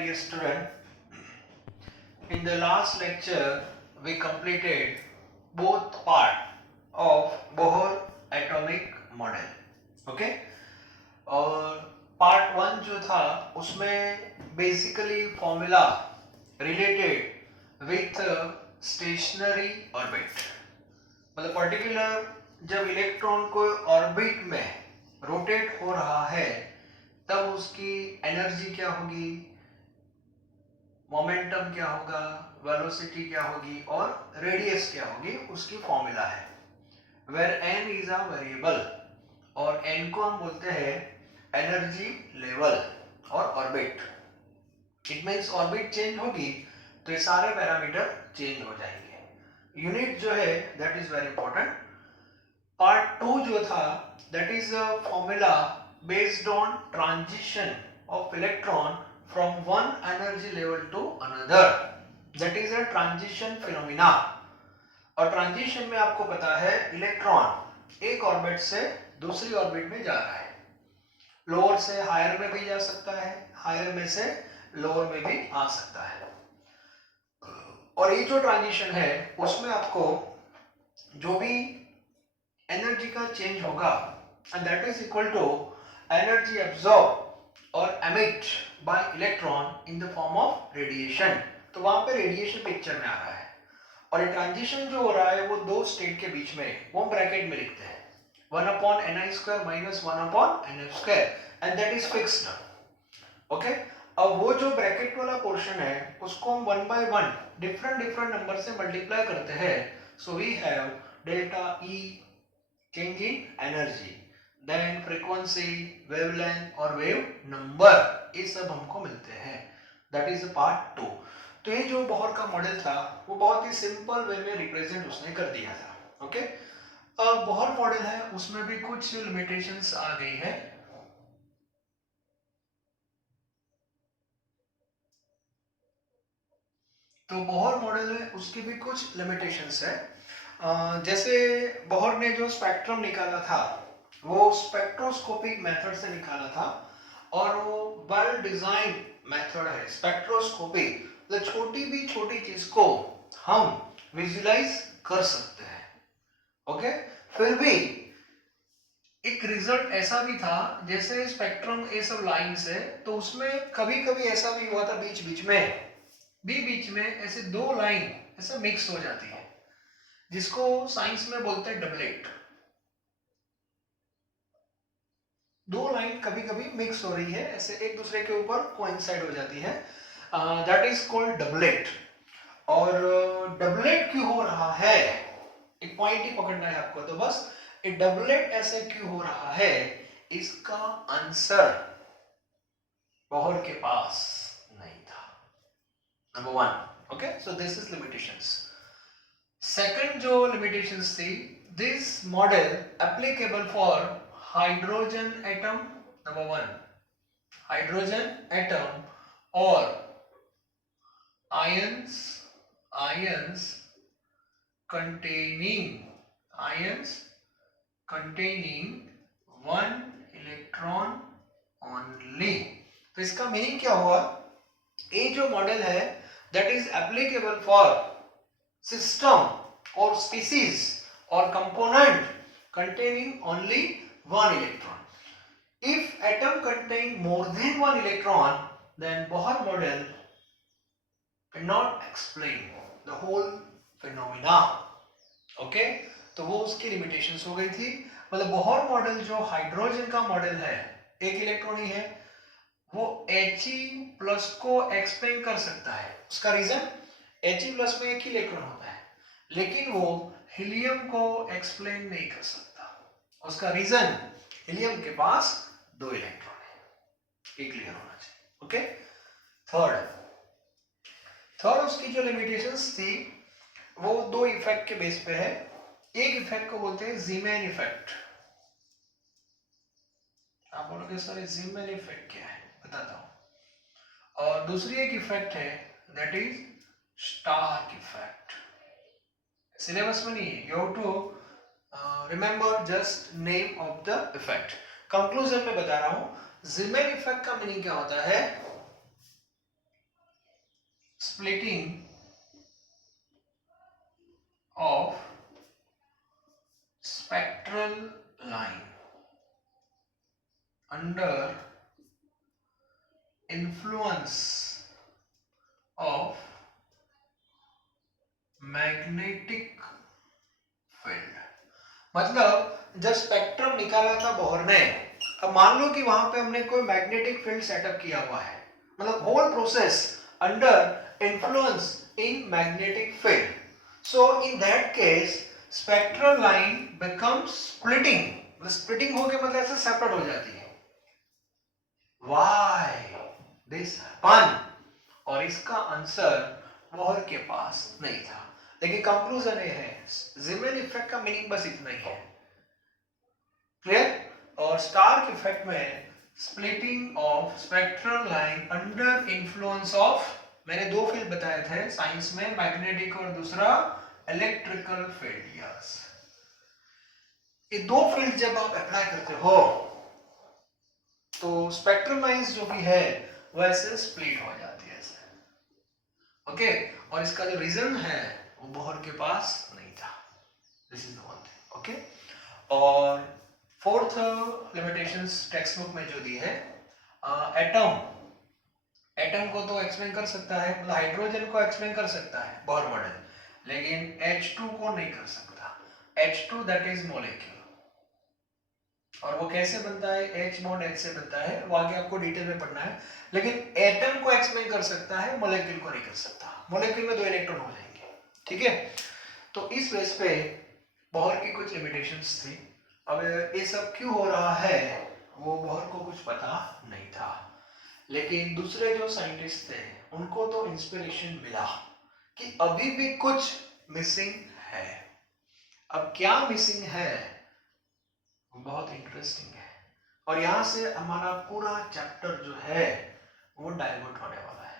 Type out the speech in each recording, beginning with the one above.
dear student, in the last lecture we completed both part of Bohr atomic model. Okay? और part one जो था उसमें basically formula related with stationery orbit, मतलब particular जब electron को orbit में rotate हो रहा है तब उसकी एनर्जी क्या होगी, मोमेंटम क्या होगा, वेलोसिटी क्या होगी और रेडियस क्या होगी, उसकी फॉर्मूला है. Where n is a variable और n को हम बोलते हैं एनर्जी लेवल और orbit. It means orbit change होगी तो ये सारे पैरामीटर चेंज हो जाएंगे. यूनिट जो है that is very important. Part two जो था that is a formula based on transition of electron from one energy level to another, that is a transition phenomena. और ट्रांजिशन में आपको पता है इलेक्ट्रॉन एक ऑर्बिट से दूसरी ऑर्बिट में जा रहा है. लोअर से हायर में भी जा सकता है, हायर में से लोअर में भी आ सकता है. और ये जो ट्रांजिशन है उसमें आपको जो भी एनर्जी का चेंज होगा and that is equal to energy absorb और emit by electron in the form of radiation. तो वहां पे रेडिएशन पिक्चर में आ रहा है. और ये ट्रांजिशन जो हो रहा है वो दो स्टेट के बीच में, वो ब्रैकेट में लिखते हैं 1/ni² minus 1/nf² and that is fixed. Okay, अब वो जो ब्रैकेट वाला पोर्शन है उसको हम 1 by 1 डिफरेंट नंबर से मल्टीप्लाई करते हैं. So we have delta E change in energy, then frequency, wavelength और वेव नंबर, ये सब हमको मिलते हैं. That is part two. तो ये जो बोहर का मॉडल था वो बहुत ही सिंपल वे में रिप्रेजेंट उसने कर दिया था. ओके, अब बोहर मॉडल है उसमें भी कुछ लिमिटेशंस आ गई है. तो बोहर मॉडल है उसकी भी कुछ लिमिटेशंस है. जैसे बोहर ने जो स्पेक्ट्रम निकाला था वो स्पेक्ट्रोस्कोपिक मेथड से निकाला था और वो वेल डिजाइन मेथड है. स्पेक्ट्रोस्कोपी मतलब छोटी चीज को हम विजुलाइज कर सकते हैं. ओके, फिर भी एक रिजल्ट ऐसा भी था जैसे स्पेक्ट्रम ये सब लाइंस है तो उसमें कभी कभी ऐसा भी हुआ था बीच में ऐसे दो लाइन ऐसे मिक्स हो जाती है जिसको साइंस में बोलते हैं डबलेट. दो लाइन कभी कभी मिक्स हो रही है, ऐसे एक दूसरे के ऊपर कोइंसाइड हो जाती है. That is called doublet. और डबलेट क्यों हो रहा है, एक पॉइंट ही पकड़ना है आपको. तो बस ये डबलेट ऐसे क्यों हो रहा है इसका आंसर बोहर के पास नहीं था. Number one. Okay, so this is limitations. Second जो लिमिटेशंस थी, this model applicable for hydrogen atom. Number one, hydrogen atom और ions containing one electron only. तो इसका मीनिंग क्या हुआ, ये जो मॉडल है that is applicable for system और स्पीसीज और component containing only one electron. If atom contain more than one electron, then Bohr model cannot explain the whole phenomena. Okay, तो वो उसकी लिमिटेशंस हो गई थी. मतलब बोहर मॉडल जो हाइड्रोजन का मॉडल है, एक इलेक्ट्रॉन ही है, वो He+ को एक्सप्लेन कर सकता है. उसका रीजन He+ में एक ही इलेक्ट्रॉन होता है लेकिन वो हीलियम को एक्सप्लेन नहीं कर सकता. उसका रीजन हीलियम के पास दो इलेक्ट्रॉन है. ये क्लियर होना चाहिए. ओके, थर्ड उसकी जो लिमिटेशंस थी वो दो इफेक्ट के बेस पे है. एक इफेक्ट को बोलते हैं जीमैन इफेक्ट. आप बोलोगे सर जीमैन इफेक्ट क्या है, बताता हूं. और दूसरी एक इफेक्ट है that is Stark effect. Syllabus में नहीं है, you have to remember just name of the effect. Conclusion में बता रहा हूं. जीमैन इफेक्ट का मीनिंग क्या होता है, splitting of spectral line under influence of magnetic field. मतलब जब स्पेक्ट्रम निकाला था बोहर ने, अब मान लो कि वहां पे हमने कोई मैग्नेटिक फील्ड सेटअप किया हुआ है, मतलब whole process under influence in magnetic field. So in that case spectral line becomes splitting. Splitting हो के मतलब ऐसे सेपरेट हो जाती है। Why this happen? और इसका आंसर बोहर के पास नहीं था। लेकिन कंक्लूजन ये है, ज़ीमेन इफेक्ट का मीनिंग बस इतना ही है। क्लियर? और स्टार्क इफेक्ट में splitting of spectral line under influence of, मैंने दो फील्ड बताए थे साइंस में, मैग्नेटिक और दूसरा इलेक्ट्रिकल फील्ड। यस, ये दो फील्ड जब आप अप्लाई करते हो तो स्पेक्ट्रल लाइंस जो भी है वैसे स्प्लिट हो जाती है ऐसे। ओके, और इसका जो रीजन है वो बोहर के पास नहीं था। This is the one thing. Okay, और फोर्थ लिमिटेशंस टेक्स्ट बुक में जो दी है, एटम को तो एक्सप्लेन कर सकता है, मतलब हाइड्रोजन को एक्सप्लेन कर सकता है बोहर मॉडल, लेकिन H2 को नहीं कर सकता। H2 दैट इज मॉलिक्यूल, और वो कैसे बनता है, H बॉन्ड H से बनता है, वो आगे आपको डिटेल में पढ़ना है। लेकिन एटम को एक्सप्लेन कर सकता है, मॉलिक्यूल को नहीं कर सकता। मॉलिक्यूल में 2 इलेक्ट्रॉन हो जाएंगे। ठीक है, तो इस बेस पे बोहर की कुछ लिमिटेशंस थी। अब ये सब क्यों हो रहा है वो बोहर को कुछ पता नहीं था, लेकिन दूसरे जो साइंटिस्ट थे उनको तो इंस्पिरेशन मिला कि अभी भी कुछ मिसिंग है। अब क्या मिसिंग है बहुत इंटरेस्टिंग है, और यहां से हमारा पूरा चैप्टर जो है वो डाइवर्ट होने वाला है।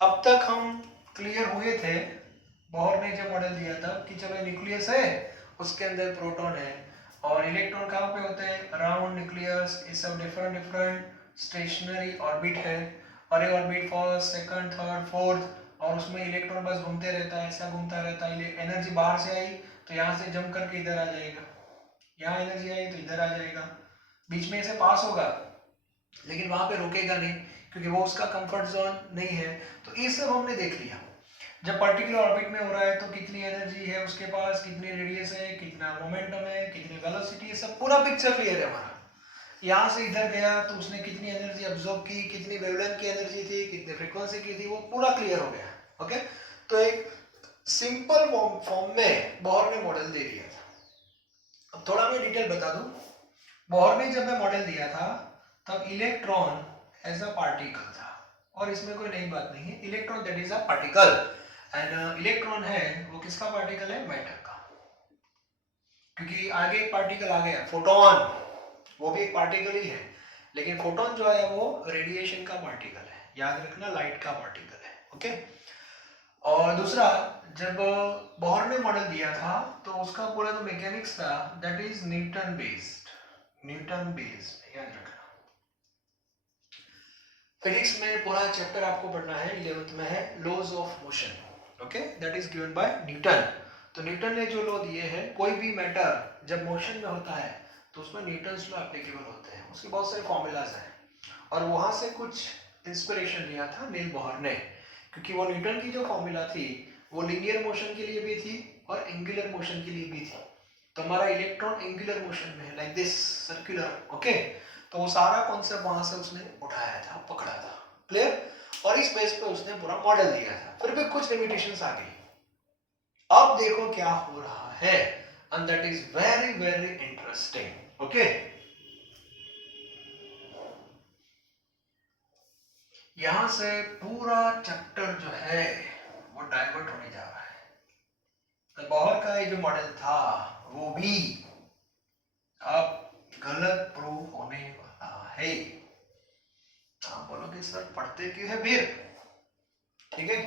अब तक हम क्लियर हुए थे, बोहर ने जब मॉडल दिया था कि चलो न्यूक्लियस है, उसके अंदर प्रोटॉन है, और इलेक्ट्रॉन कहाँ पे होते हैं, अराउंड न्यूक्लियस। ये सब डिफरेंट डिफरेंट स्टेशनरी ऑर्बिट है, और ये orbit first second third fourth, और उसमें इलेक्ट्रॉन बस घूमते रहता है, ऐसा घूमता रहता है। एनर्जी बाहर से आई तो यहाँ से जंप करके इधर आ जाएगा, यहाँ एनर्जी आई तो इधर आ जाएगा, बीच में ऐसे पास होगा, लेकिन वहां पे रुकेगा नहीं क्योंकि वो उसका कंफर्ट जोन नहीं है। तो ये सब हमने देख लिया। जब पर्टिकुलर ऑर्बिट में हो रहा है तो कितनी एनर्जी है उसके पास, कितनी रेडियस है, कितना मोमेंटम है, कितनी वेलोसिटी है, सब पूरा पिक्चर क्लियर है हमारा। यहाँ से इधर गया तो उसने कितनी एनर्जी अब्सॉर्ब की, कितनी वेवलेंथ की एनर्जी थी, कितनी फ्रीक्वेंसी की थी, वो पूरा क्लियर हो गया। ओके, तो एक सिंपल फॉर्म में बोहर ने मॉडल दे दिया था। अब थोड़ा मैं डिटेल बता दूं, बोहर ने जब मैं मॉडल दिया था तब इलेक्ट्रॉन एज अ पार्टिकल था, और इसमें कोई नई बात नहीं है, electron that is a particle, and electron है वो किसका पार्टिकल है, मैटर का। क्योंकि आगे एक पार्टिकल आ गया फोटोन, वो भी एक पार्टिकल ही है, लेकिन फोटोन जो है वो रेडिएशन का पार्टिकल है, याद रखना, लाइट का पार्टिकल है। ओके, और दूसरा, जब बोहर ने मॉडल दिया था तो उसका पूरा जो मैकेनिक्स था that is Newton based, Newton based, याद रखना। फिजिक्स में पूरा चैप्टर आपको पढ़ना है, 11th में है laws of motion. Okay, that is given by Newton. तो न्यूटन ने जो लॉ दिए हैं, कोई भी मैटर जब मोशन में होता है तो उसमें न्यूटन्स लॉ एप्लीकेबल होते हैं, उसके बहुत सारे फॉर्मूलाज हैं, और वहां से कुछ इंस्पिरेशन लिया था नील बोहर ने, क्योंकि वो न्यूटन की जो फॉर्मूला थी वो लीनियर मोशन के लिए भी थी और एंगुलर मोशन के लिए भी थी। तो हमारा इलेक्ट्रॉन एंगुलर मोशन में है, लाइक दिस सर्कुलर। ओके, तो वो सारा कॉन्सेप्ट वहां से उसने उठाया था, पकड़ा था। क्लियर? और इस बेस पे उसने पूरा मॉडल दिया था, फिर भी कुछ लिमिटेशंस आ गई। अब देखो क्या हो रहा है, and that is very very interesting. Okay, यहां से पूरा चैप्टर जो है वो डाइवर्ट होने जा रहा है। तो बोहर का ये जो मॉडल था वो भी अब गलत प्रूव होने वाला है। आप बोलोगे सर पढ़ते क्यों है फिर? ठीक है,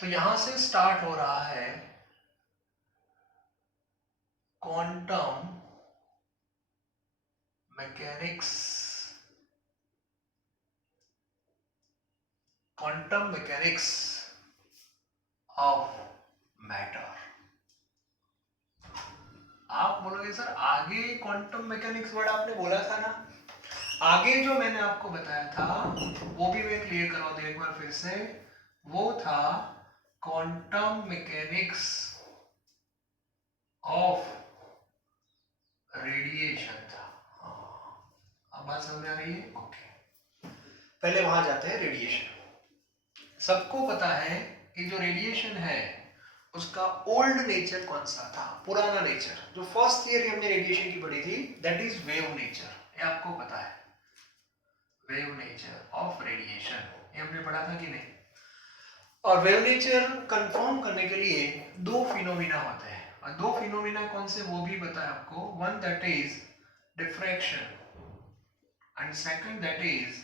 तो यहां से स्टार्ट हो रहा है quantum mechanics quantum mechanics of matter. आप बोलोगे सर आगे क्वांटम मैकेनिक्स वर्ड आपने बोला था ना, आगे जो मैंने आपको बताया था वो भी मैं क्लियर करवा दूं एक बार फिर से, वो था क्वांटम मैकेनिक्स ऑफ रेडिएशन था। अब बात समझ आ रही है? ओके, पहले वहां जाते हैं रेडिएशन। सबको पता है कि जो रेडिएशन है उसका ओल्ड नेचर कौन सा था, पुराना नेचर। जो फर्स्ट थियरी हमने रेडिएशन की पढ़ी थी दैट इज वेव नेचर, ये आपको पता है, वेव नेचर ऑफ रेडिएशन, ये हमने पढ़ा था कि नहीं? और वेव नेचर कंफर्म करने के लिए दो फिनोमिना होते हैं, और दो फिनोमिना कौन से वो भी पता है आपको। One that is diffraction and second that is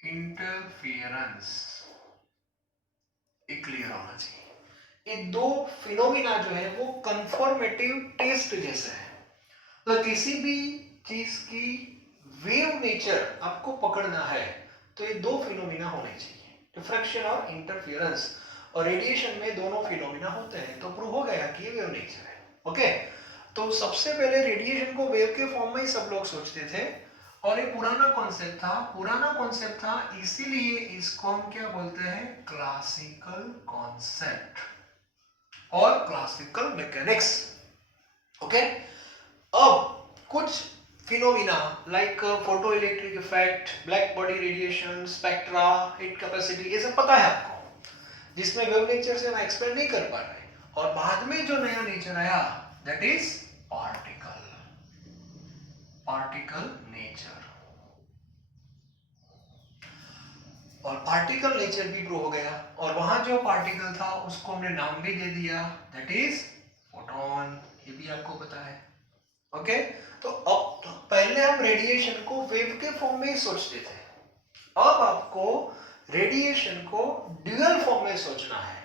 interference. ये क्लियर होना चाहिए। ये दो फिनोमिना जो है वो कंफर्मेटिव टेस्ट जैसे है। तो किसी भी चीज की वेव नेचर आपको पकड़ना है तो ये दो फिनोमिना होने चाहिए, डिफ्रैक्शन और इंटरफियरेंस। और रेडिएशन में दोनों फिनोमिना होते हैं तो प्रूव हो गया कि ये वेव नेचर है। ओके, तो सबसे पहले रेडिएशन को वेव के फॉर्म में ही सब लोग सोचते थे, और ये पुराना कॉन्सेप्ट था, इसीलिए इसको हम क्या बोलते हैं, क्लासिकल कॉन्सेप्ट और क्लासिकल मैकेनिक्स। ओके, अब कुछ phenomena like photo electric effect, black body radiation, spectra, heat capacity, ये सब पता है आपको, जिसमें वेव नेचर से हम एक्सप्लेन नहीं कर पा रहे। और बाद में जो नया नेचर आया दैट इज पार्टिकल नेचर। और पार्टिकल नेचर भी प्रूव हो गया, और वहां जो पार्टिकल था उसको हमने नाम भी दे दिया दैट इज फोटोन, ये भी आपको पता है। ओके, तो अब पहले हम रेडिएशन को वेव के फॉर्म में ही सोचते थे, अब आपको रेडिएशन को ड्यूअल फॉर्म में सोचना है।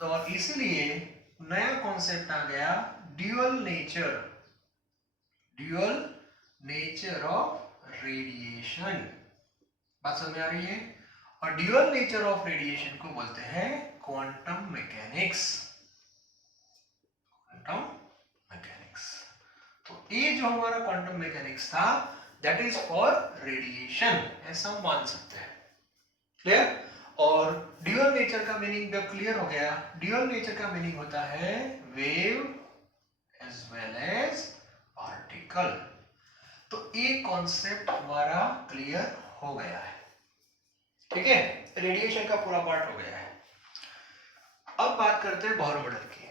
तो इसीलिए नया कॉन्सेप्ट आ गया ड्यूअल नेचर ऑफ रेडिएशन। बात समझ आ रही है? और ड्यूअल नेचर ऑफ रेडिएशन को बोलते हैं क्वांटम मैकेनिक्स। तो ये जो हमारा क्वांटम मैकेनिक्स था दैट इज फॉर रेडिएशन, ऐसा हम मान सकते हैं। क्लियर? और ड्यूअल नेचर का मीनिंग जब क्लियर हो गया, ड्यूअल नेचर का मीनिंग होता है wave as well as particle. तो ये कॉन्सेप्ट हमारा क्लियर हो गया है। ठीक है, रेडिएशन का पूरा पार्ट हो गया है। अब बात करते हैं बोहर मॉडल की।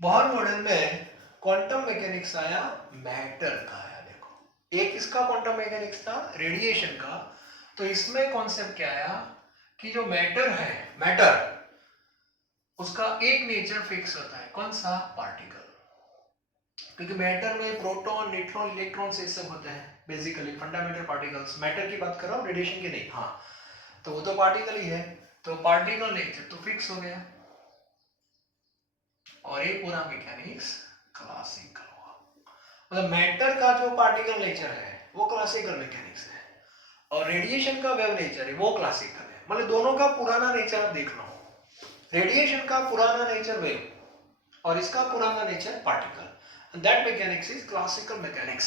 बोहर मॉडल में क्वांटम मैकेनिक्स आया, मैटर का आया। देखो, एक इसका क्वांटम मैकेनिक्स था रेडिएशन का, तो इसमें कॉन्सेप्ट क्या आया कि जो मैटर है, मैटर उसका एक नेचर फिक्स होता है, कौन सा, पार्टिकल। क्योंकि मैटर में प्रोटॉन, न्यूट्रॉन, इलेक्ट्रॉन से सब होते हैं, बेसिकली फंडामेंटल पार्टिकल्स। मैटर की बात कर रहा हूं, रेडिएशन की नहीं। हाँ, तो वो तो पार्टिकल ही है, तो पार्टिकल नेचर तो फिक्स हो गया, और ये पूरा मैकेनिक्स क्लासिकल हुआ। मतलब मैटर का जो पार्टिकल नेचर है वो क्लासिकल मैकेनिक्स है, और रेडिएशन का वेव नेचर है वो क्लासिकल है। मतलब दोनों का पुराना नेचर आप देख लो, रेडिएशन का पुराना नेचर वेव और इसका पुराना nature particle, that mechanics is classical mechanics.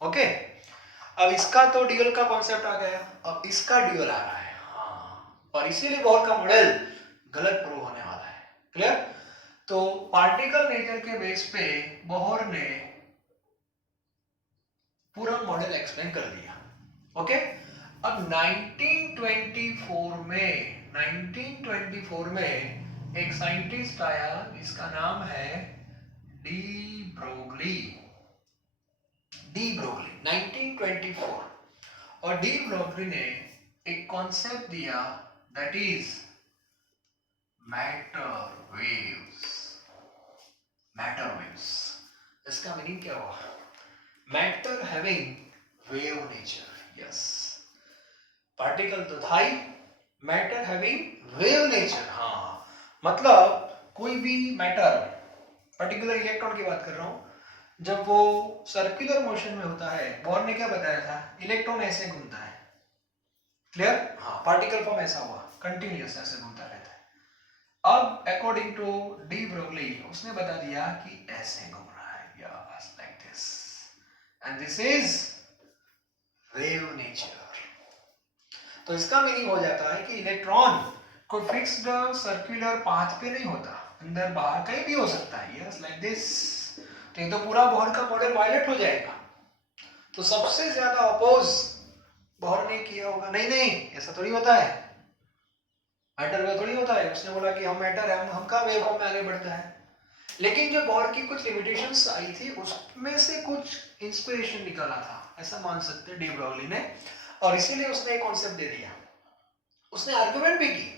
Okay, अब इसका तो ड्यूअल का कॉन्सेप्ट आ गया, अब इसका ड्यूअल आ रहा है। हाँ, और इसीलिए बोहर का मॉडल गलत प्रूव होने वाला है। क्लियर? तो पार्टिकल नेचर के बेस पे बोहर ने पूरा मॉडल एक्सप्लेन कर दिया। ओके, अब 1924 में एक साइंटिस्ट आया जिसका नाम है डी ब्रोगली। 1924, और डी ब्रोगली ने एक कॉन्सेप्ट दिया दैट इज मैटर वेव्स। इसका मीनिंग क्या हुआ, matter having wave nature. Yes, particle तो था ही, मैटर हैविंग वेव नेचर। हाँ, मतलब कोई भी मैटर, पर्टिकुलर इलेक्ट्रॉन की बात कर रहा हूं, जब वो सर्कुलर मोशन में होता है, बोहर ने क्या बताया था, इलेक्ट्रॉन ऐसे घूमता है। क्लियर? हाँ, पार्टिकल फॉर्म ऐसा हुआ, कंटिन्यूअस ऐसे घूमता रहता है। अब अकॉर्डिंग टू डी ब्रोगली उसने बता दिया कि ऐसे घूम रहा है, yes like this, and this is wave nature. तो इसका मीनिंग हो जाता है कि इलेक्ट्रॉन कोई फिक्स्ड सर्कुलर पाथ पे नहीं होता, अंदर बाहर कहीं भी हो सकता है, यस लाइक दिस। तो ये तो पूरा बोहर का मॉडल वायलेट हो जाएगा। तो सबसे ज्यादा अपोज बोहर ने किया होगा, नहीं नहीं ऐसा थोड़ी होता है, मैटर में थोड़ी होता है। उसने बोला कि हम मैटर है, हम कहाँ वेव फॉर्म में आगे बढ़ता है। लेकिन जो बोहर की कुछ लिमिटेशंस आई थी उसमें से कुछ इंस्पिरेशन निकाला था, ऐसा मान सकते हैं डी ब्रोगली ने, और इसीलिए उसने एक कॉन्सेप्ट दे दिया। उसने आर्गुमेंट भी की,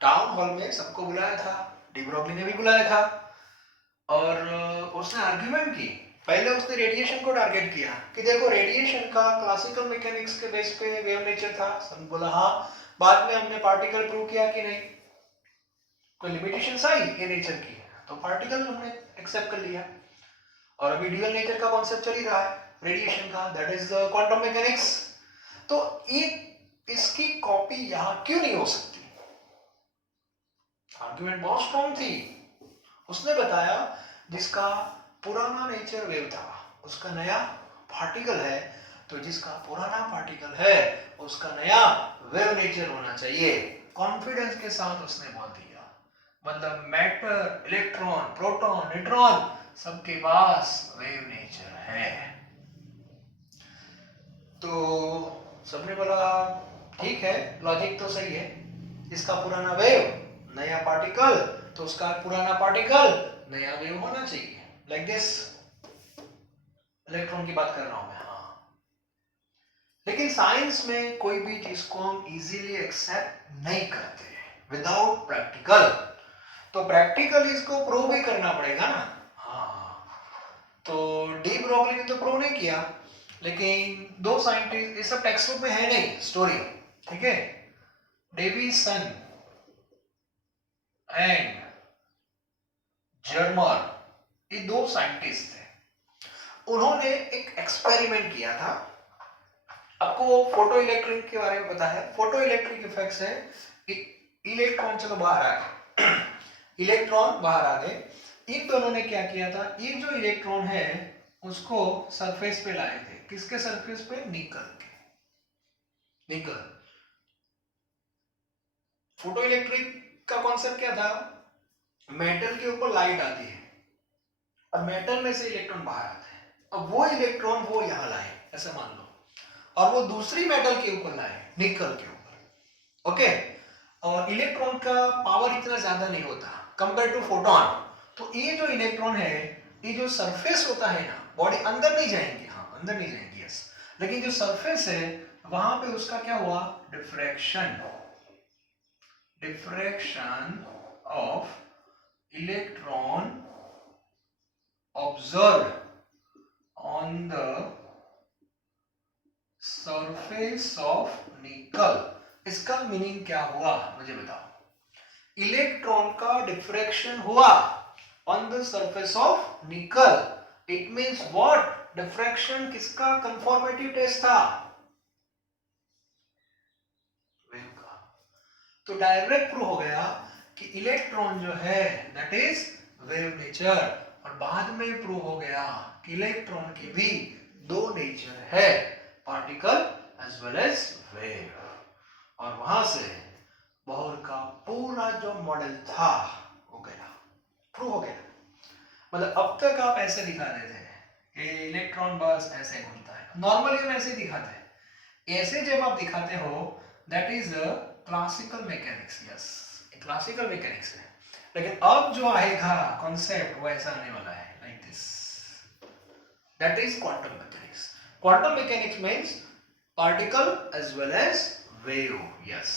टाउन हॉल में सबको बुलाया था, डी ब्रोगली ने भी बुलाया था, और उसने आर्गुमेंट की। पहले उसने रेडिएशन को टारगेट किया कि देखो रेडिएशन का क्लासिकल मैकेनिक्स के बेस पे वेव नेचर था, सब बोला हाँ। बाद में हमने पार्टिकल प्रूव किया कि नहीं, कोई लिमिटेशंस आई ये नेचर की, तो पार्टिकल हमने एक्सेप्ट कर लिया। और अभी ड्यूअल नेचर का कॉन्सेप्ट चल ही रहा है रेडिएशन का, दैट इज क्वांटम मैकेनिक्स। तो इसकी कॉपी यहां क्यों नहीं हो सकती? आर्गुमेंट बहुत स्ट्रॉन्ग थी। उसने बताया जिसका पुराना नेचर वेव था उसका नया पार्टिकल है, तो जिसका पुराना पार्टिकल है उसका नया वेव नेचर होना चाहिए। कॉन्फिडेंस के साथ उसने बोल दिया, मतलब मैटर, इलेक्ट्रॉन, प्रोटॉन, न्यूट्रॉन सबके पास वेव नेचर है। तो सबने बोला ठीक है, लॉजिक तो सही है, इसका पुराना वेव नया पार्टिकल, तो उसका पुराना पार्टिकल नया वेव होना चाहिए, लाइक दिस। इलेक्ट्रॉन की बात कर रहा हूं मैं, हाँ। लेकिन साइंस में कोई भी चीज को हम इजीली एक्सेप्ट नहीं करते विदाउट प्रैक्टिकल, तो प्रैक्टिकल इसको प्रूव भी करना पड़ेगा ना। हाँ, तो डी ब्रोगली ने तो प्रूव नहीं किया, लेकिन दो साइंटिस्ट, ये सब टेक्स्ट बुक में है नहीं स्टोरी, ठीक है, डेविसन एंड जर्मर, ये दो साइंटिस्ट थे। उन्होंने एक एक्सपेरिमेंट किया था। आपको फोटो इलेक्ट्रिक के बारे में पता है, फोटो इलेक्ट्रिक इफेक्ट्स है, इलेक्ट्रॉन चलो बाहर आ गए, इलेक्ट्रॉन बाहर आ गए। इन दोनों ने क्या किया था, ये जो इलेक्ट्रॉन है उसको सरफेस पे लाए थे, किसके सरफेस पे, निकल के, निकल। फोटो इलेक्ट्रिक का कॉन्सेप्ट क्या था, मेटल के ऊपर लाइट आती है और मेटल में से इलेक्ट्रॉन बाहर आते हैं, अब वो इलेक्ट्रॉन वो यहां लाए ऐसा मान लो, और वो दूसरी मेटल के ऊपर लाए, निकल के ऊपर, ओके। और इलेक्ट्रॉन का पावर इतना ज्यादा नहीं होता कंपेयर टू फोटोन। तो ये जो इलेक्ट्रॉन है, ये जो सरफेस होता है ना, बॉडी अंदर नहीं जाएंगे, हाँ अंदर नहीं जाएंगे, यस, लेकिन जो सरफेस है वहां पे उसका क्या हुआ, diffraction, diffraction of electron observed on the surface of nickel। इसका मीनिंग क्या हुआ मुझे बताओ। इलेक्ट्रॉन का डिफ्रैक्शन हुआ ऑन द सरफेस ऑफ निकल, इट मींस व्हाट, डिफ्रैक्शन किसका कंफर्मेटिव टेस्ट था, वेव का। तो डायरेक्ट प्रूव हो गया कि इलेक्ट्रॉन जो है दैट इज वेव नेचर, और बाद में प्रूव हो गया कि इलेक्ट्रॉन की भी दो नेचर है, particle as well as wave. और वहां से बोहर का पूरा जो मॉडल था वो गया, प्रूव हो गया। मतलब अब तक आप ऐसे दिखाते थे कि इलेक्ट्रॉन बस ऐसे घूमता है, नॉर्मली हम ऐसे दिखाते हैं, ऐसे जब आप दिखाते हो that is classical mechanics, yes classical mechanics है। लेकिन अब जो आएगा कॉन्सेप्ट वो ऐसा आने वाला है, like this, that is quantum mechanics. Quantum mechanics means particle as well as wave, yes.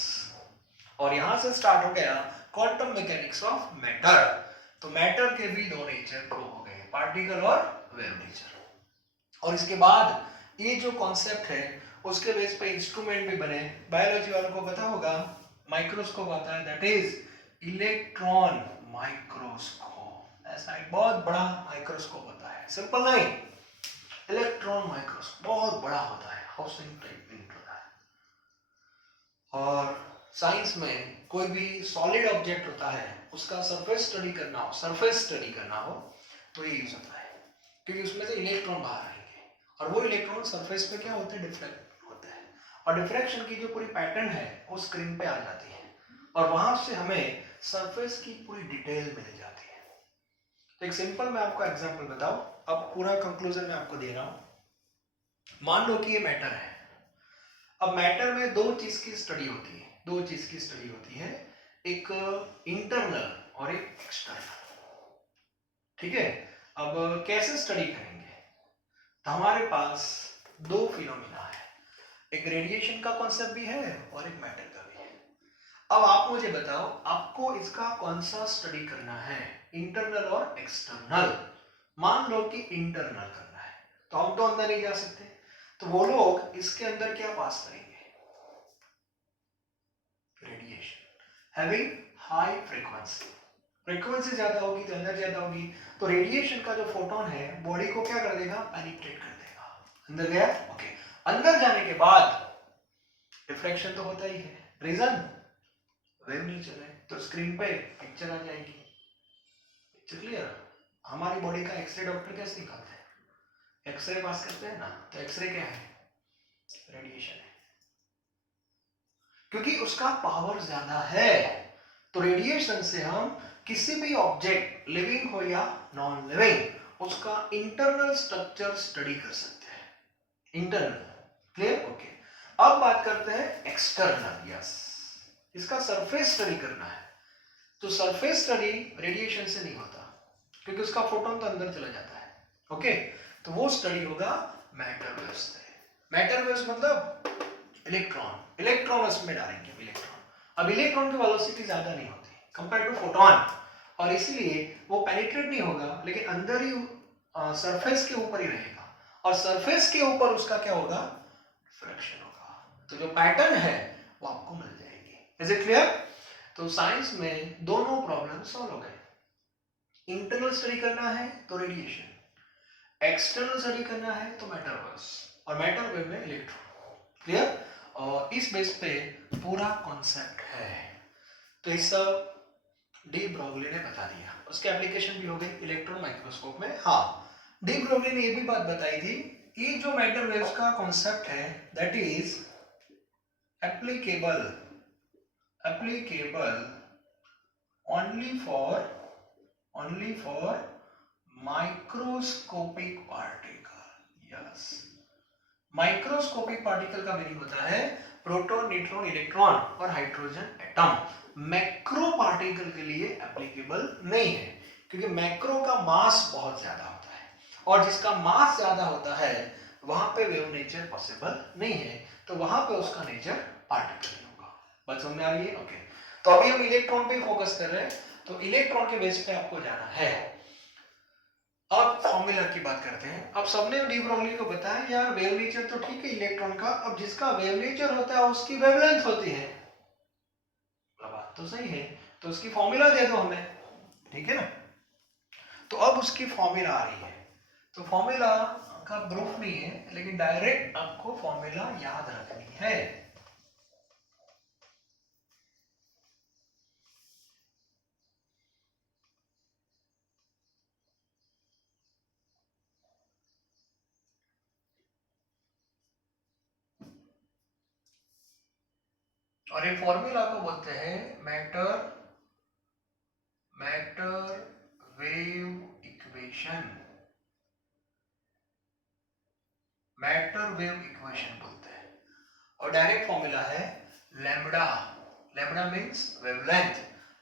और यहां से स्टार्ट हो गया क्वांटम मैकेनिक्स ऑफ मैटर। तो मैटर के भी दो नेचर प्रूव हो गए, पार्टिकल और वेव नेचर। और इसके बाद ये जो कॉन्सेप्ट है उसके बेस पे इंस्ट्रूमेंट भी बने, बायोलॉजी वालों को पता होगा, माइक्रोस्कोप आता है, दैट इज इलेक्ट्रॉन माइक्रोस्कोप। ऐसा एक बहुत बड़ा माइक्रोस्कोप होता है, सिंपल नहीं, इलेक्ट्रॉन माइक्रोस्कोप बहुत बड़ा होता है, हाउसिंग टाइप होता है। और साइंस में कोई भी सॉलिड ऑब्जेक्ट होता है उसका सरफेस स्टडी करना हो तो ये यूज होता है, क्योंकि उसमें से इलेक्ट्रॉन बाहर आएंगे और वो इलेक्ट्रॉन सरफेस पे क्या होते हैं, डिफ्लेक्ट होते हैं, और डिफ्रैक्शन की जो पूरी पैटर्न है वो स्क्रीन पे आ जाती है और वहां से हमें सरफेस की पूरी डिटेल मिल जाती है। तो एक सिंपल मैं आपको एग्जांपल बताऊं, अब पूरा कंक्लूजन मैं आपको दे रहा हूं। मान लो कि ये मैटर है। अब मैटर में दो चीज की स्टडी होती है, एक इंटरनल और एक एक्सटर्नल। ठीक है, अब कैसे स्टडी करेंगे? तो हमारे पास दो फिनोमिना है, एक रेडिएशन का कॉन्सेप्ट भी है और एक मैटर का भी है। अब आप मुझे बताओ, आपको इसका कौन सा स्टडी करना है, इंटरनल और एक्सटर्नल? मान लो कि इंटरनल करना है तो हम तो अंदर नहीं जा सकते, तो वो लोग इसके अंदर क्या पास करेंगे, रेडिएशन हैविंग हाई फ्रीक्वेंसी ज्यादा होगी तो एनर्जी ज्यादा होगी, तो रेडिएशन का जो फोटोन है बॉडी को क्या कर देगा, पेनिट्रेट कर देगा, अंदर गया। ओके, अंदर जाने के बाद डिफ्रैक्शन तो होता ही है, रीजन वेव नेचर है, तो स्क्रीन पे पिक्चर आ जाएगी। Picture clear? हमारी बॉडी का एक्सरे डॉक्टर कैसे निकालते हैं, एक्सरे पास करते हैं ना, तो एक्सरे क्या है, रेडिएशन है, क्योंकि उसका पावर ज्यादा है। तो रेडिएशन से हम किसी भी ऑब्जेक्ट, लिविंग हो या नॉन लिविंग, उसका इंटरनल स्ट्रक्चर स्टडी कर सकते हैं। Internal clear? ओके, अब बात करते हैं एक्सटर्नल। यस, इसका सरफेस स्टडी करना है, तो सरफेस स्टडी रेडिएशन से नहीं होता, क्योंकि उसका फोटोन तो अंदर चला जाता है। ओके, तो वो स्टडी होगा मैटर वेव्स से। मैटर वेव्स मतलब इलेक्ट्रॉन उसमें डालेंगे इलेक्ट्रॉन। अब इलेक्ट्रॉन की वेलोसिटी ज्यादा नहीं होती कंपेयर टू फोटोन, और इसलिए वो पेनिट्रेट नहीं होगा, लेकिन अंदर ही सरफेस के ऊपर ही रहेगा, और सरफेस के ऊपर उसका क्या होगा, रिफ्रैक्शन होगा। तो जो पैटर्न है वो आपको मिल जाएगी। Is it clear? तो साइंस में दोनों प्रॉब्लम सॉल्व हो गए। इंटरनल स्टडी करना है तो रेडिएशन, एक्सटर्नल स्टडी करना है तो मैटर वेव्स, और मैटर वेव में इलेक्ट्रॉन। क्लियर? और इस बेस पे पूरा कॉन्सेप्ट है। तो इस सब डी ब्रोगली ने बता दिया, उसके एप्लीकेशन भी हो गई इलेक्ट्रॉन माइक्रोस्कोप में। हाँ, डी ब्रोगली ने ये भी बात बताई थी कि जो मैटर वेव्स का कॉन्सेप्ट है that is applicable only for microscopic particle। Yes, microscopic particle का मीनिंग होता है प्रोटॉन, न्यूट्रॉन, इलेक्ट्रॉन और हाइड्रोजन एटम। मैक्रो पार्टिकल के लिए एप्लीकेबल नहीं है, क्योंकि मैक्रो का मास बहुत ज्यादा होता है, और जिसका मास ज्यादा होता है वहां पे वेव नेचर पॉसिबल नहीं है, तो वहां पे उसका नेचर पार्टिकल नहीं होगा। बात समझ में आ रही है? ओके, तो अभी हम इलेक्ट्रॉन पे फोकस कर रहे हैं, तो इलेक्ट्रॉन के बेस पे आपको जाना है। अब फॉर्मूला की बात करते हैं। अब सबने डी ब्रोगली को बताया यार वेव नेचर तो ठीक है इलेक्ट्रॉन का, अब जिसका वेव नेचर होता है उसकी वेवलेंथ होती है। बात तो सही है, तो उसकी फॉर्मूला दे दो हमें, ठीक है ना? तो अब उसकी फॉर्मूला आ रही है, तो फॉर्मूला का प्रूफ नहीं है, लेकिन डायरेक्ट आपको फॉर्मूला याद रखनी है। और ये फॉर्मूला को बोलते हैं matter wave equation. Matter wave equation बोलते हैं, और डायरेक्ट फॉर्मूला है lambda. Lambda means wavelength.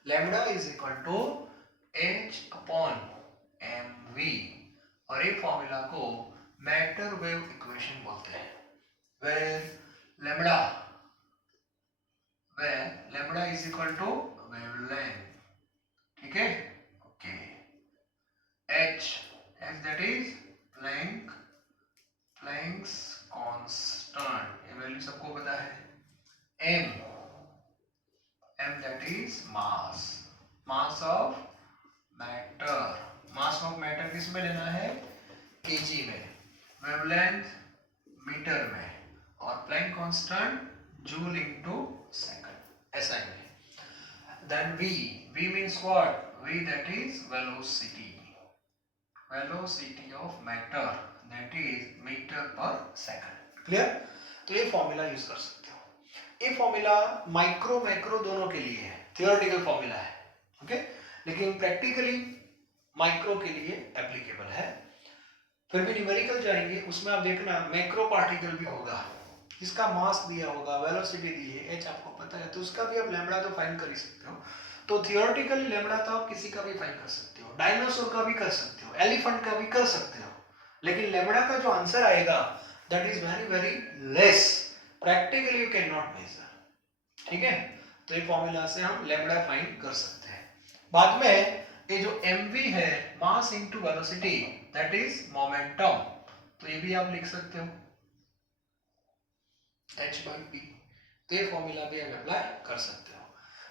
Lambda is equal to h upon mv, और ये फॉर्मूला को मैटर वेव इक्वेशन बोलते हैं। Where lambda is equal to wavelength, ठीक है? Okay, h that is Planck's constant, ये वैल्यू सबको पता है। m that is mass of matter किस में लेना है, kg में, वेवलेंथ मीटर में, और Planck constant joule into second. ऐसा ही है। Then v means what? v that is velocity, velocity of matter that is meter per second. Clear? तो ये फॉर्मूला यूज कर सकते हो। ये फॉर्मूला माइक्रो मैक्रो दोनों के लिए है, थियोरेटिकल फॉर्मूला है, ओके, लेकिन प्रैक्टिकली माइक्रो के लिए एप्लीकेबल है। फिर भी न्यूमेरिकल जाएंगे, उसमें आप देखना मैक्रो पार्टिकल भी होगा, इसका मास दिया होगा, वेलोसिटी दी है, h आपको पता है, तो उसका भी आप लैम्बडा तो फाइंड कर ही सकते हो। तो थियोरेटिकली लैम्बडा तो आप किसी का भी फाइंड कर सकते हो, डायनासोर का भी कर सकते हो, एलिफेंट का भी कर सकते हो, लेकिन लैम्बडा का जो आंसर आएगा that is very very less, practically you can not measure. ठीक है, तो ये फॉर्मूला से हम लैम्बडा फाइंड कर सकते हैं। बाद में ये जो mv है, mass into velocity that is momentum, तो ये भी आप लिख सकते हो h/p, तो ये फॉर्मूला भी आप अप्लाई कर सकते हो।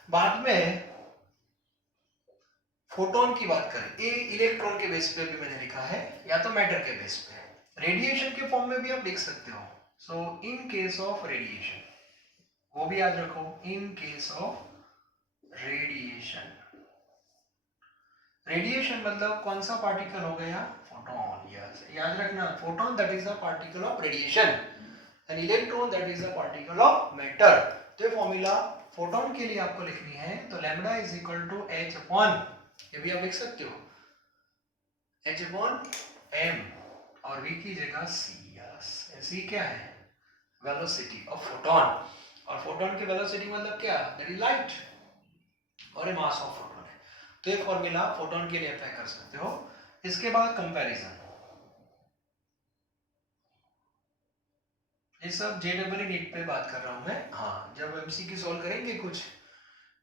बाद में फोटोन की बात करें, ये इलेक्ट्रॉन के बेस पे भी मैंने लिखा है, या तो मैटर के बेस पे, रेडिएशन के फॉर्म में भी आप लिख सकते हो। सो इन केस ऑफ रेडिएशन, वो भी याद रखो, in case of radiation, radiation मतलब कौन सा पार्टिकल हो गया? फोटोन। यस, याद रखना, photon that is a particle of radiation and electron that is a particle of matter. तो ये फॉर्मूला फोटोन के लिए आपको लिखनी है, तो lambda is equal to h upon, ये भी आप लिख सकते हो, h अपॉन m और v की जगह c। यस, c क्या है? वेलोसिटी ऑफ फोटोन, और फोटोन की वेलोसिटी मतलब क्या? दैट इज लाइट, और ये मास ऑफ फोटोन है। तो ये फॉर्मूला फोटोन के लिए अप्लाई कर सकते हो। इसके बाद कंपैरिजन, ये सब जेडब्ल्यू नीट पे बात कर रहा हूं मैं। हाँ, जब एमसीक्यू सॉल्व करेंगे कुछ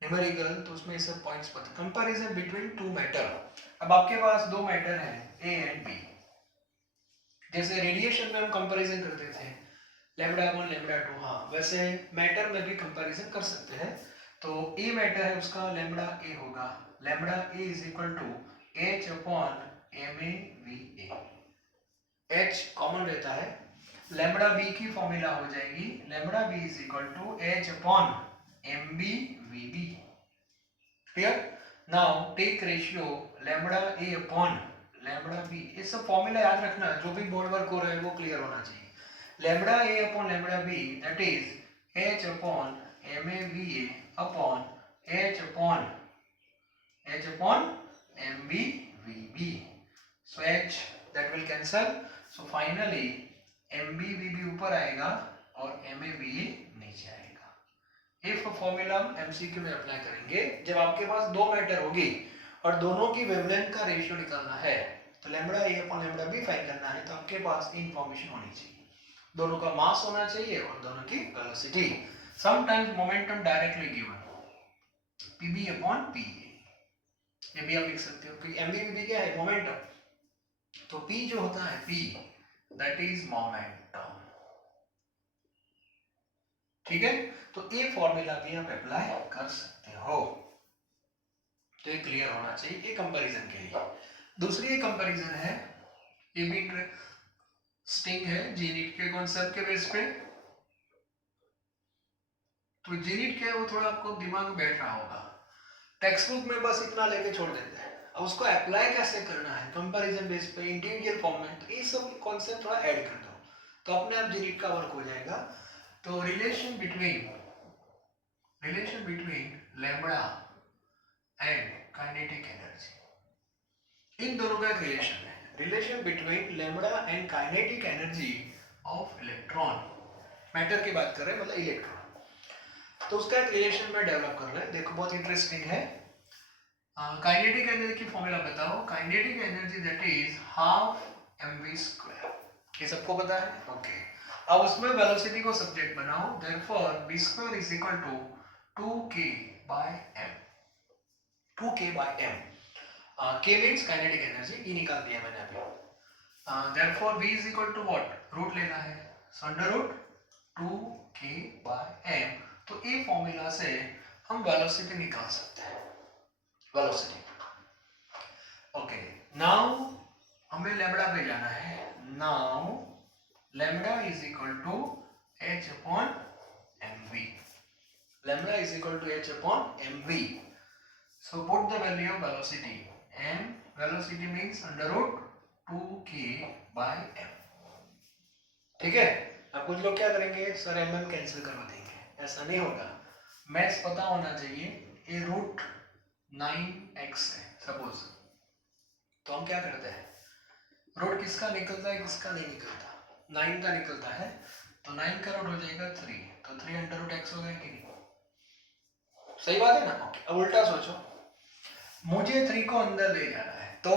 न्यूमेरिकल, तो उसमें ये सब पॉइंट्स पता। कंपैरिजन बिटवीन टू मैटर, अब आपके पास दो मैटर हैं ए एंड बी, जैसे रेडिएशन में हम कंपैरिजन करते थे लैम्बडा 1 लैम्बडा 2, हाँ वैसे मैटर में भी कंपैरिजन कर सकते हैं। तो ए मैटर है, उसका लैम्बडा ए होगा, lambda A is equal to h upon M A V A, h common रहता है, लैम्बडा बी की फॉर्मूला हो जाएगी lambda B is equal to h upon M B V B. Clear? Now take ratio lambda A upon lambda B, ये सब formula याद रखना, जो भी बोर्ड वर्क हो रहा है वो क्लियर होना चाहिए। Lambda A upon lambda B that is h upon M A V A upon h upon M B V B. So h that will cancel, so finally MbVb ऊपर आएगा और MaVa नीचे आएगा। इफ फॉर्मूला हम MCQ में apply करेंगे, जब आपके पास दो मैटर होगी और दोनों की वेवलेंथ का रेशियो निकालना है, तो lambda A upon lambda B find करना है, तो आपके पास इंफॉर्मेशन होनी चाहिए, दोनों का मास होना चाहिए और दोनों की velocity, sometimes momentum directly given Pb upon Pa, ये भी आप लिख सकते हो कि MbVb क्या है? मोमेंटम, तो P जो होता है P दैट इज मोमेंटम। ठीक है, तो ये फॉर्मूला भी आप अप्लाई कर सकते हो, तो ये क्लियर होना चाहिए, ये कंपैरिजन के लिए। दूसरी कंपैरिजन है, ये भी इंटरेस्टिंग है, जीनीट के कॉन्सेप्ट के बेस पे। तो जीनीट क्या है, वो थोड़ा आपको दिमाग में बैठ रहा होगा, टेक्स्ट बुक में बस इतना लेके छोड़ देते हैं, अब उसको अप्लाई कैसे करना है कंपैरिजन बेस पे इंडिविजुअल फॉर्म में, तो ये सब कॉन्सेप्ट थोड़ा ऐड कर दो, तो अपने आप जीनीट का वर्क हो जाएगा। तो relation between lambda and kinetic energy, इन दोनों का एक रिलेशन है, relation between lambda and kinetic energy of electron, matter की बात कर रहे हैं मतलब इलेक्ट्रॉन, तो उसका एक रिलेशन में डेवलप कर रहे हैं। देखो बहुत इंटरेस्टिंग है। काइनेटिक एनर्जी की फॉर्मूला बताओ, kinetic energy that is half mv square, ये सबको पता है, ओके। अब उसमें वेलोसिटी को सब्जेक्ट बनाओ, therefore v square is equal to 2k by m, 2k by m, k means kinetic energy, e निकाल दिया मैंने अभी, therefore v is equal to what, रूट लेना है, so under root 2k by m, तो ये फॉर्मूला से हम वेलोसिटी निकाल सकते हैं, वेलोसिटी। ओके, नाउ हमें लैम्बडा पे जाना है, now lambda is equal to h upon mv, lambda is equal to h upon mv. So put the value of velocity. M velocity means under root 2k by m. ठीक है, अब कुछ लोग क्या करेंगे, सर mm कैंसिल करवा देंगे, ऐसा नहीं होगा। मैथ्स पता होना चाहिए। ये रूट 9x है सपोज, तो हम क्या करते हैं, रूट किसका निकलता है किसका नहीं निकलता, 9 का निकलता है, तो 9 का रूट हो जाएगा 3, तो 3 अंडर रूट x हो गया कि नहीं, सही बात है ना। ओके, अब उल्टा सोचो, मुझे 3 को अंदर ले जाना है तो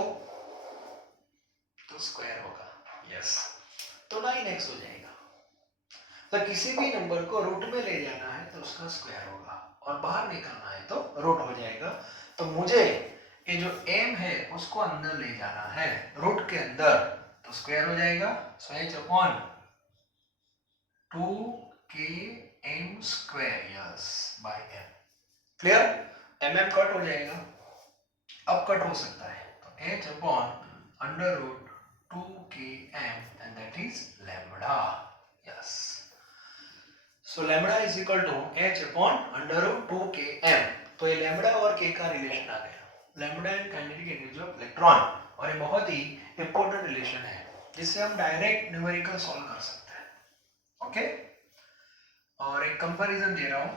स्क्वायर होगा, यस, तो 9x हो जाएगा। तो किसी भी नंबर को रूट में ले जाना है तो उसका स्क्वायर होगा, और बाहर निकालना है तो रूट हो जाएगा। तो मुझे ये जो m है उसको अंदर ले जाना है रूट के अंदर, तो स्क्वायर हो जाएगा। So h upon 2km square yes by m। Clear, mm cut हो जाएगा, अब कट हो सकता है, तो h upon under root 2km and that is lambda, yes. So lambda is equal to h upon under root 2km। तो ये lambda और k का रिलेशन आ गया, lambda and kinetic energy of electron, और ये बहुत ही इंपॉर्टेंट रिलेशन है जिससे हम डायरेक्ट न्यूमेरिकल सॉल्व कर सकते हैं। ओके, और एक कंपैरिजन दे रहा हूं,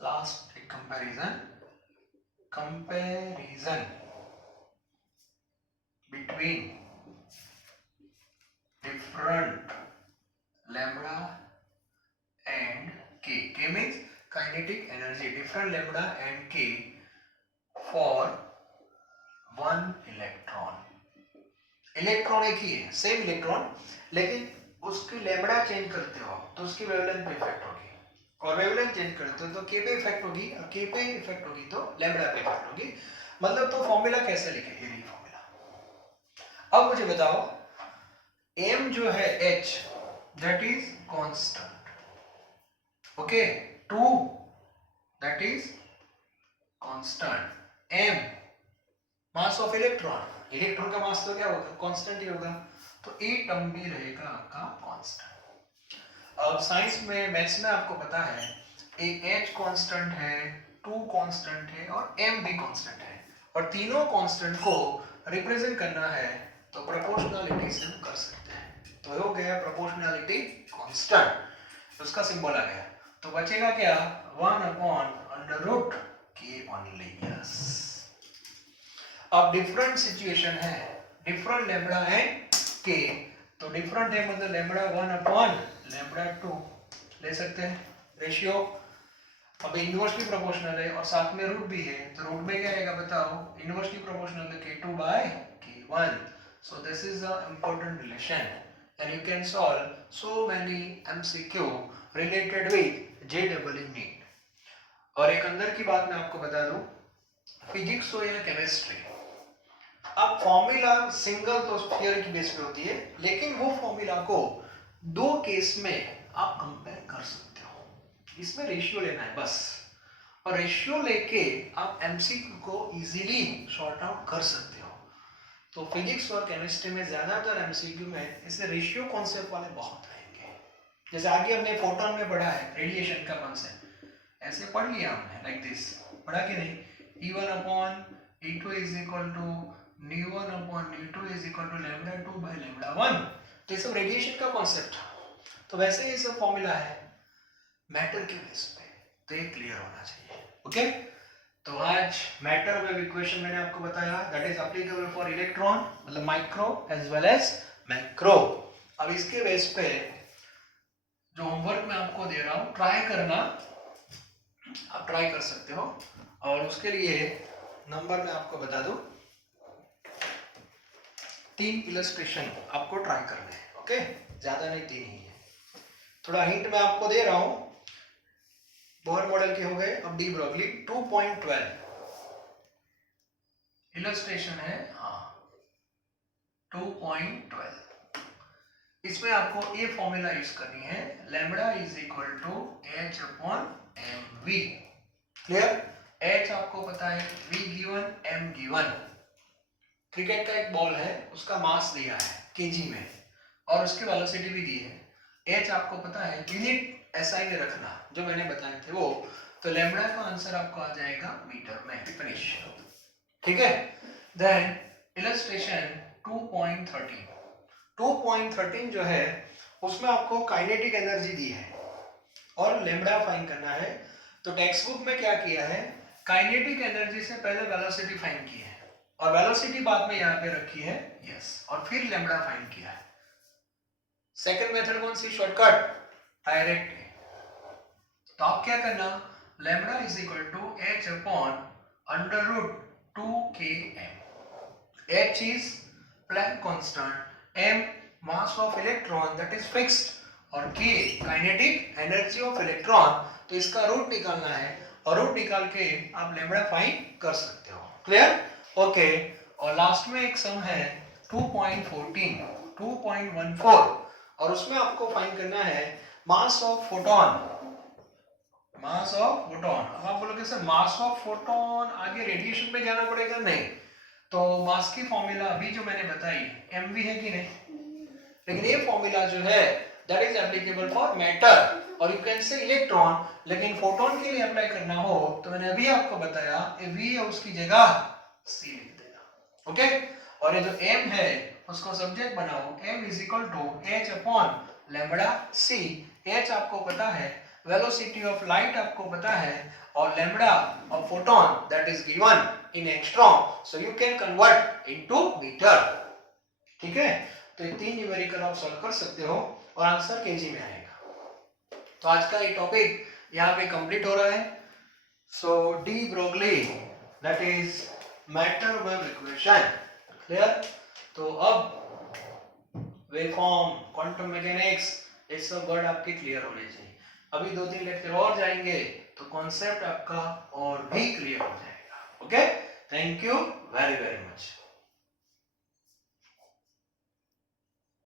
लास्ट एक comparison between different lambda and k. K means kinetic energy, different lambda and k for one electron. Electron एक ही है, सेम इलेक्ट्रॉन, लेकिन उसकी लैम्बडा चेंज करते हो तो उसकी वेवलेंथ पे इफेक्ट होगी, और वेवलेंथ चेंज करते हो तो k पे इफेक्ट होगी, और k पे इफेक्ट होगी तो लैम्बडा पे इफेक्ट होगी। मतलब तो फॉर्मूला कैसे लिखे, ये फॉर्मूला। अब मुझे बताओ, m जो है h that is constant, okay, 2 that is constant, m mass of electron, electron का मास तो क्या होगा, कांस्टेंट ही होगा, तो ए टर्म भी रहेगा आपका कांस्टेंट। अब साइंस में, मैथ्स में आपको पता है ए h कांस्टेंट है, 2 कांस्टेंट है और m भी कांस्टेंट है, और तीनों कांस्टेंट को रिप्रेजेंट करना है तो प्रोपोर्शनलिटी से हम कर सकते हैं। तो हो गया प्रोपोर्शनलिटी कांस्टेंट, उसका सिंबल आ गया, तो बचेगा क्या, 1 upon under root k only, yes. अब डिफरेंट सिचुएशन है, डिफरेंट लैम्बडा एंड k, तो डिफरेंट है मतलब लैम्बडा 1 अपॉन लैम्बडा 2 ले सकते हैं रेशियो। अब इनवर्सली प्रोपोर्शनल है और साथ में रूट भी है, तो रूट में क्या आएगा बताओ, इनवर्सली प्रोपोर्शनल है k2 by k1। So this is a important relation and you can solve so many MCQ related with JEE NEET. और एक अंदर की बात मैं आपको बता दूं, फिजिक्स हो या केमिस्ट्री, अब फॉर्मूला सिंगल तो थियरी की बेस पे होती है, लेकिन वो फॉर्मूला को दो केस में आप कंपेयर कर सकते हो, इसमें रेशियो लेना है बस, और रेशियो लेके आप एमसीक्यू को इजीली सॉर्ट आउट कर सकते हो। तो फिजिक्स और केमिस्ट्री में ज्यादातर एमसीक्यू में इसे रेशियो कॉन्सेप्ट वाले बहुत आएंगे, जैसे आगे हमने फोटोन में पढ़ा है रेडिएशन का कॉन्सेप्ट, ऐसे पढ़ लिया हमने, लाइक दिस पढ़ा कि नहीं, E1 upon E2 is equal to nu1 upon nu2 is equal to lambda 2 by lambda 1, तो ये सब रेडिएशन का कॉन्सेप्ट, तो वैसे ये सब फॉर्मूला है मैटर के बेस पे, तो ये क्लियर होना चाहिए। ओके, तो आज मैटर वेव इक्वेशन मैंने आपको बताया, that is applicable for electron, मतलब micro as well as macro. अब इसके बेस पे जो होमवर्क मैं आपको दे रहा हूँ, ट्राई करना, आप ट्राई कर सकते हो, और उसके लिए नंबर मैं आपको बता दूं, 3 इलस्ट्रेशन आपको ट्राई करने हैं, ओके, ज्यादा नहीं, 3 ही है। थोड़ा हिंट मैं आपको दे रहा हूं, बोहर मॉडल के हो गए, अब डी ब्रोगली 2.12 इलस्ट्रेशन है, हाँ 2.12, इसमें आपको ये फॉर्मूला यूज करनी है, lambda is equal to h upon mv। Clear, h आपको पता है, v given, m given. Cricket का एक बॉल है, उसका मास दिया है केजी में, और उसकी वेलोसिटी भी दी है। h आपको पता है, यूनिट एसआई में रखना जो मैंने बताए थे वो, तो लैम्बडा का आंसर आपको आ जाएगा मीटर में। फिनिश, ठीक है। देन इलस्ट्रेशन 2.13, 2.13 जो है उसमें आपको काइनेटिक एनर्जी दी है और लैम्बडा फाइंड करना है। तो टेक्स्ट बुक में क्या किया है, काइनेटिक एनर्जी से पहले वेलोसिटी फाइंड की है और वेलोसिटी बाद में यहाँ पे रखी है, यस, और फिर लैम्बडा फाइंड किया है। सेकंड मेथड कौन सी, शॉर्टकट, डायरेक्ट। तो आप क्या करना, lambda is equal to h upon under root 2km। h is Planck constant, m mass of electron that is fixed और k kinetic energy of electron. तो इसका रूट निकालना है और रूट निकाल के आप लैम्बडा फाइंड कर सकते हो। Clear, okay. और लास्ट में एक सम है 2.14, 2.14 और उसमें आपको फाइंड करना है mass of photon, mass of photon. अब आप बोलोगे सर मास ऑफ फोटोन आगे रेडिएशन में जाना पड़ेगा, नहीं। तो मास की फॉर्मूला अभी जो मैंने बताई mv है कि नहीं, लेकिन ये फॉर्मूला जो है that is applicable for matter और यू कैन से इलेक्ट्रॉन, लेकिन फोटोन के लिए अप्लाई करना हो तो मैंने अभी आपको बताया ये v है, उसकी जगह c लिख देना, ओके। और ये जो m है उसको सब्जेक्ट बनाओ, m is equal to h upon lambda c। h आपको पता है, वेलोसिटी ऑफ लाइट आपको पता है और lambda of photon that is given in angstrom, so you can convert into meter, ठीक है। तो ये 3 न्यूमेरिकल आप सॉल्व कर सकते हो और आंसर केजी में आएगा। तो आज का ये टॉपिक यहाँ पे कंप्लीट हो रहा है। So de Broglie that is matter wave equation, clear. तो अब वेवफॉर्म, क्वांटम मैकेनिक्स, ये सब वर्ड आपके क्लियर होने चाहिए। अभी 2-3 लेक्चर और जाएंगे तो कॉन्सेप्ट आपका और भी क्लियर हो जाएगा, okay. Thank you very very much.